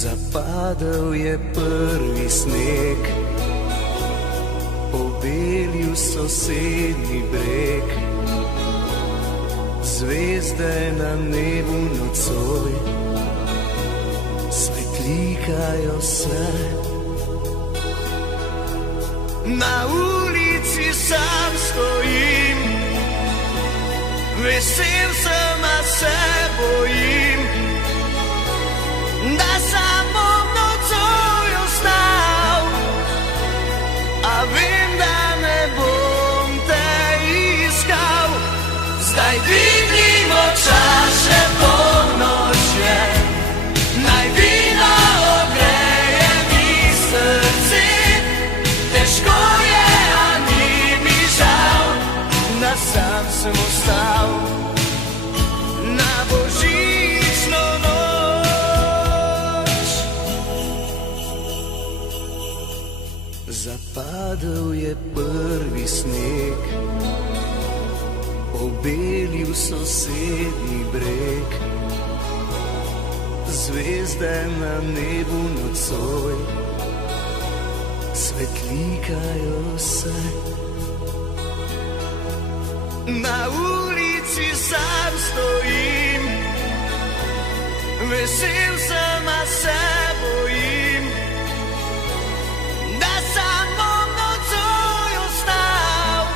Zapadel je prvi sneg, pobelil sosednji breg, zvezde na nebu nocoj svetlikajo se. Na ulici sam stojim, vesel sem, a se bojim, da samo nocoj ostal, a vem, da ne bom te iskal. Zdaj dvignimo čaše, polnoč je, naj vino ogreje mi srce. Težko je, a ni mi žal, da sam sem ostal na božično noč. Zapadel je prvi sneg, pobelil sosednji breg, zvezde na nebu nocoj svetlikajo se. Na ulici sam stojim, vesel sem, a se bojim, da sam bom nocoj ostal,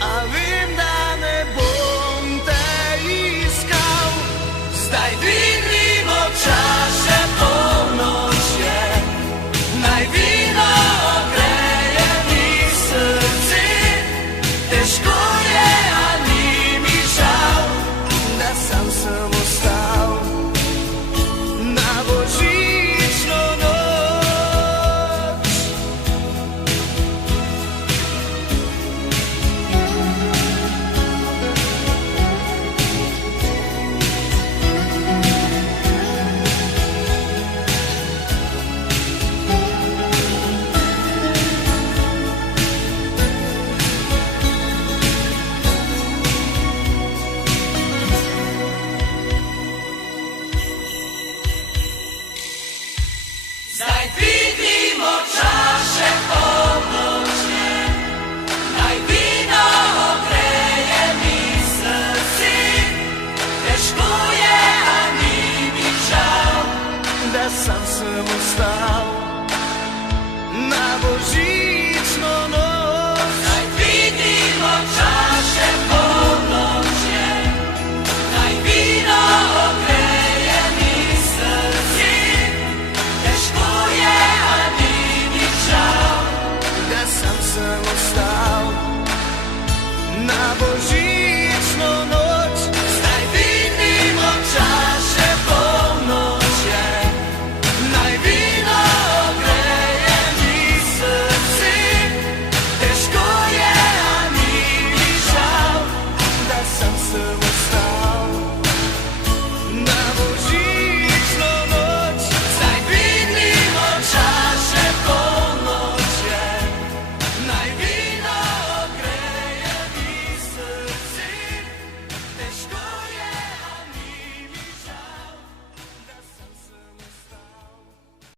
a vem, da ne bom te iskal. Zdaj